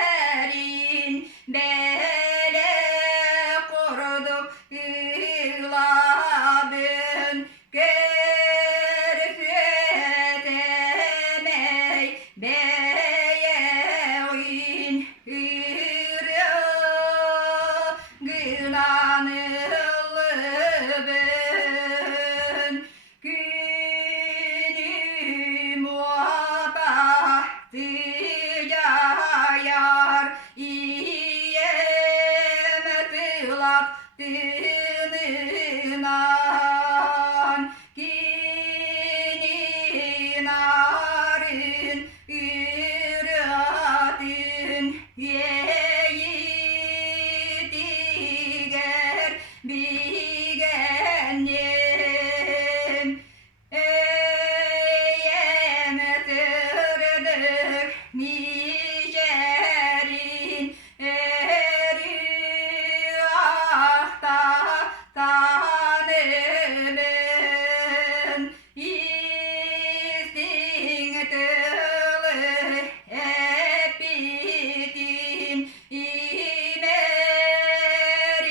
Micerin bele kurduk ılabın görfetemey beyevin hırı gılanılıbın günü muhabbeti yar iyemetılap dınınan kini narın üradın yeğitiger bigenim eyemetırdık Micerin eri ahta tanımın istintılı epitin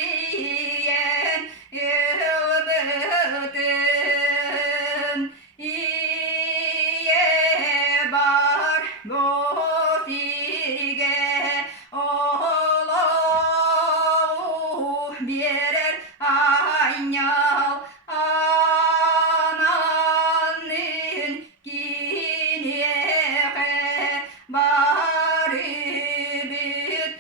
imeriyen yılbıtın iye bar bosirge olu birer anyal ananın kiniye barı büt